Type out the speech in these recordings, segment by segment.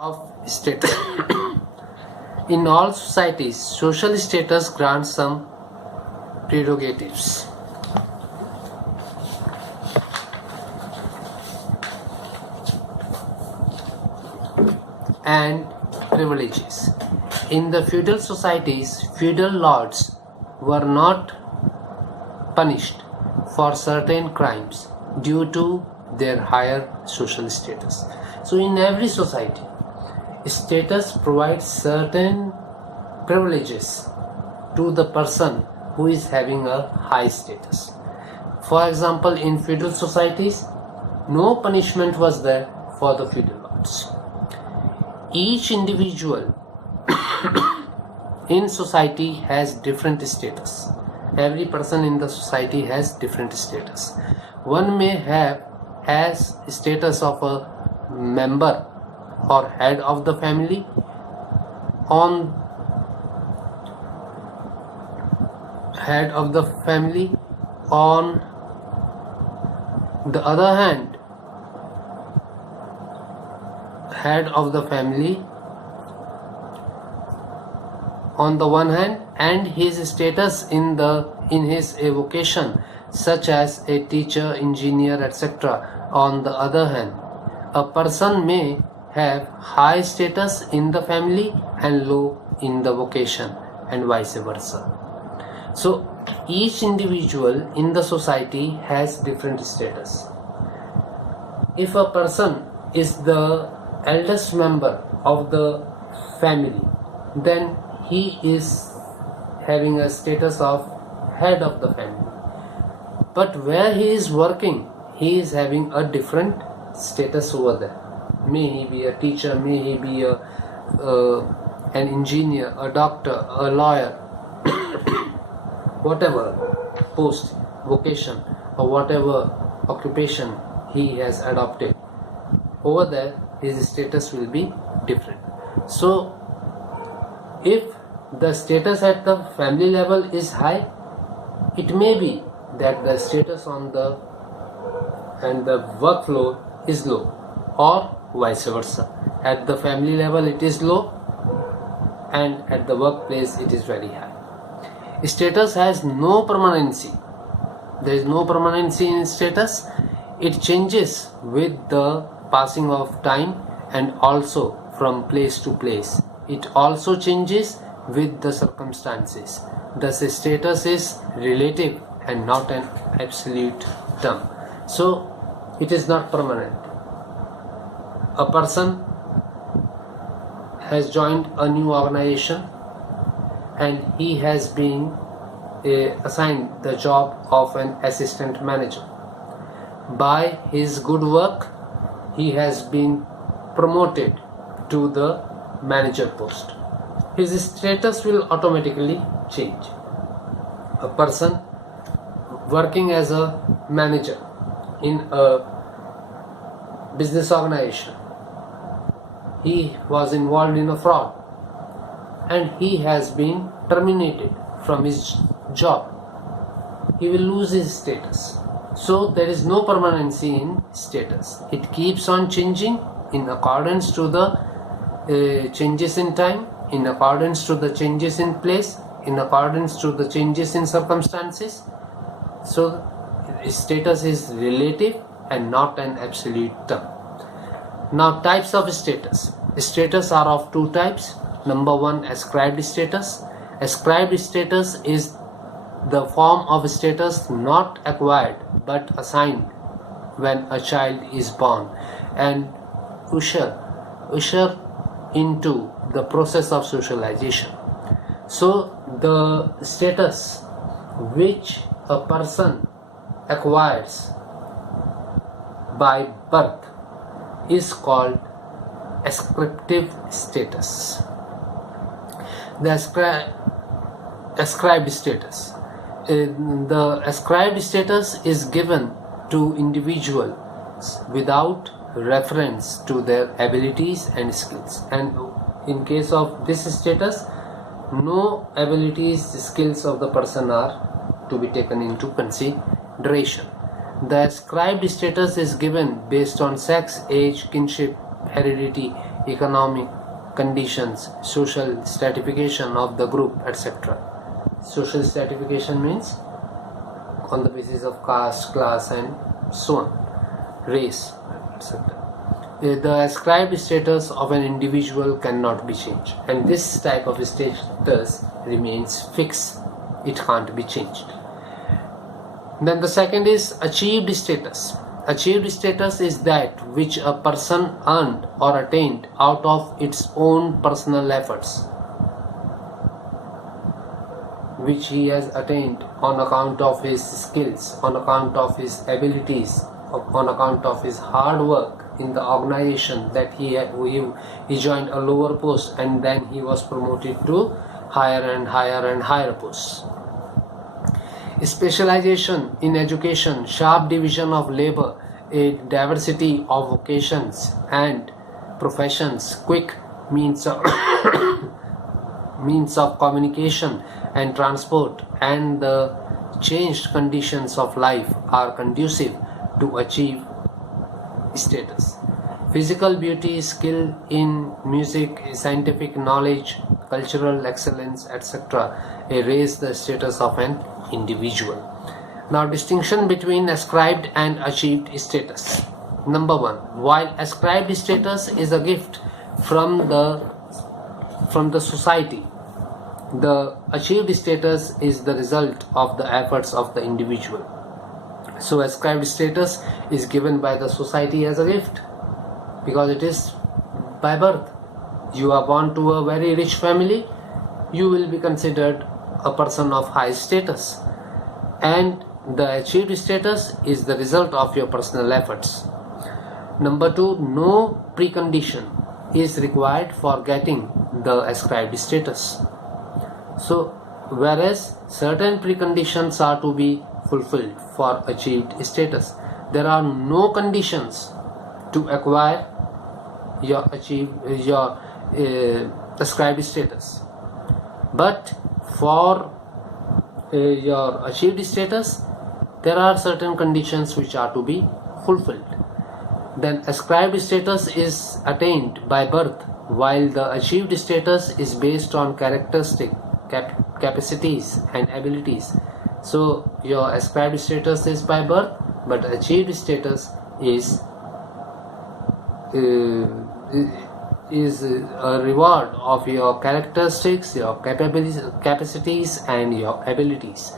of status. In all societies, social status grants some prerogatives and privileges. In the feudal societies, feudal lords were not punished for certain crimes due to their higher social status. So, in every society, status provides certain privileges to the person who is having a high status. For example, in feudal societies, no punishment was there for the feudal lords. Each individual in society has different status. Every person in the society has different status. One may have has status of a member or head of the family. On head of the family. On the other hand, head of the family on the one hand, and his status in his vocation, such as a teacher, engineer, etc. on the other hand. A person may have high status in the family and low in the vocation, and vice versa. So each individual in the society has different status. If a person is the eldest member of the family, then he is having a status of head of the family. But where he is working, he is having a different status over there. May he be a teacher, may he be an engineer, a doctor, a lawyer, whatever post, vocation, or whatever occupation he has adopted. Over there, his status will be different. So, if the status at the family level is high, it may be that the status on the workflow is low, or vice versa. At the family level it is low, and at the workplace it is very high. Status has no permanency. There is no permanency in status. It changes with the passing of time and also from place to place. It also changes with the circumstances. Thus, status is relative and not an absolute term. So, it is not permanent. A person has joined a new organization and he has been assigned the job of an assistant manager. By his good work, he has been promoted to the manager post. His status will automatically change. A person working as a manager in a business organization, he was involved in a fraud and he has been terminated from his job. He will lose his status. So there is no permanency in status. It keeps on changing in accordance to the changes in time, in accordance to the changes in place, in accordance to the changes in circumstances. So status is relative and not an absolute term. Now, types of status. Status are of two types. Number one, ascribed status. Ascribed status is the form of status not acquired but assigned when a child is born and usher into the process of socialization. So the status which a person acquires by birth is called ascriptive status. The ascribed status. The ascribed status is given to individuals without reference to their abilities and skills, and in case of this status, no abilities, skills of the person are to be taken into consideration. The ascribed status is given based on sex, age, kinship, heredity, economic conditions, social stratification of the group, etc. Social stratification means on the basis of caste, class, and so on, race, etc. The ascribed status of an individual cannot be changed, and this type of status remains fixed. It can't be changed. Then the second is achieved status. Achieved status is that which a person earned or attained out of its own personal efforts, which he has attained on account of his skills, on account of his abilities, on account of his hard work in the organization that he joined a lower post and then he was promoted to higher and higher and higher posts. Specialization in education, sharp division of labor, a diversity of vocations and professions, quick means of means of communication and transport, and the changed conditions of life are conducive to achieve status. Physical beauty, skill in music, scientific knowledge, cultural excellence, etc. raise the status of an individual. Now, distinction between ascribed and achieved status. Number one, while ascribed status is a gift from the society, the achieved status is the result of the efforts of the individual. So ascribed status is given by the society as a gift because it is by birth. You are born to a very rich family, you will be considered a person of high status, and the achieved status is the result of your personal efforts. Number two, no precondition is required for getting the ascribed status. So whereas certain preconditions are to be fulfilled for achieved status, there are no conditions to acquire your ascribed status. But for your achieved status, there are certain conditions which are to be fulfilled. Then ascribed status is attained by birth, while the achieved status is based on characteristic capacities and abilities. So your ascribed status is by birth, but achieved status is a reward of your characteristics, your capacities, and your abilities.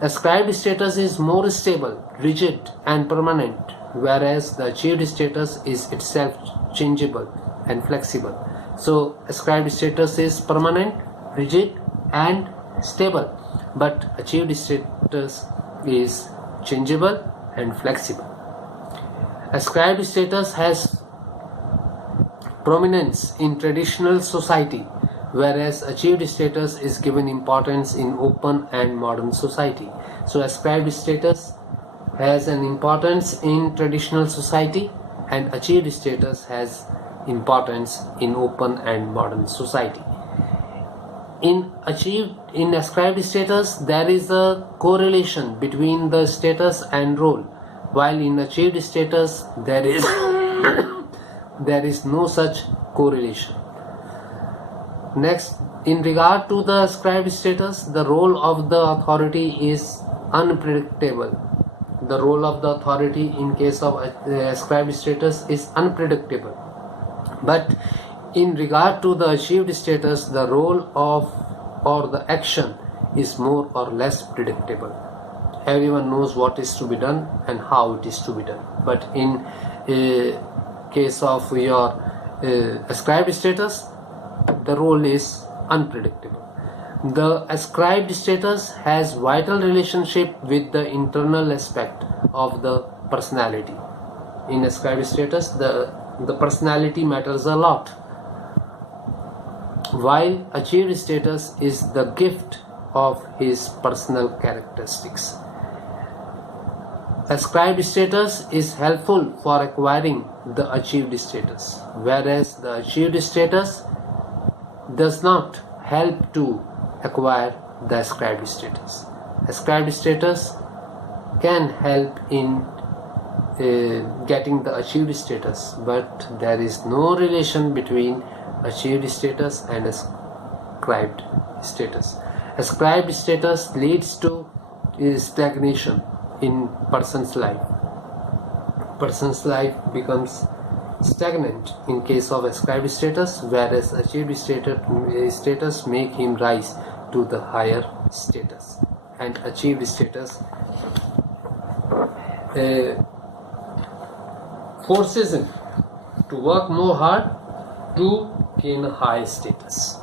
Ascribed status is more stable, rigid, and permanent, whereas the achieved status is itself changeable and flexible. So ascribed status is permanent, rigid, and stable, but achieved status is changeable and flexible. Ascribed status has prominence in traditional society, whereas achieved status is given importance in open and modern society. So ascribed status has an importance in traditional society, and achieved status has importance in open and modern society. In ascribed status, there is a correlation between the status and role, while in achieved status there is there is no such correlation. Next, in regard to the ascribed status, the role of the authority is unpredictable. The role of the authority in case of ascribed status is unpredictable. But in regard to the achieved status, the role of or the action is more or less predictable. Everyone knows what is to be done and how it is to be done. But in case of your ascribed status, the role is unpredictable. The ascribed status has vital relationship with the internal aspect of the personality. In ascribed status, the personality matters a lot, while achieved status is the gift of his personal characteristics. Ascribed status is helpful for acquiring the achieved status, whereas the achieved status does not help to acquire the ascribed status. Ascribed status can help in getting the achieved status, but there is no relation between achieved status and ascribed status. Ascribed status leads to stagnation in person's life. Person's life becomes stagnant in case of ascribed status, whereas achieved status make him rise to the higher status. And achieved status forces him to work more hard to gain a high status.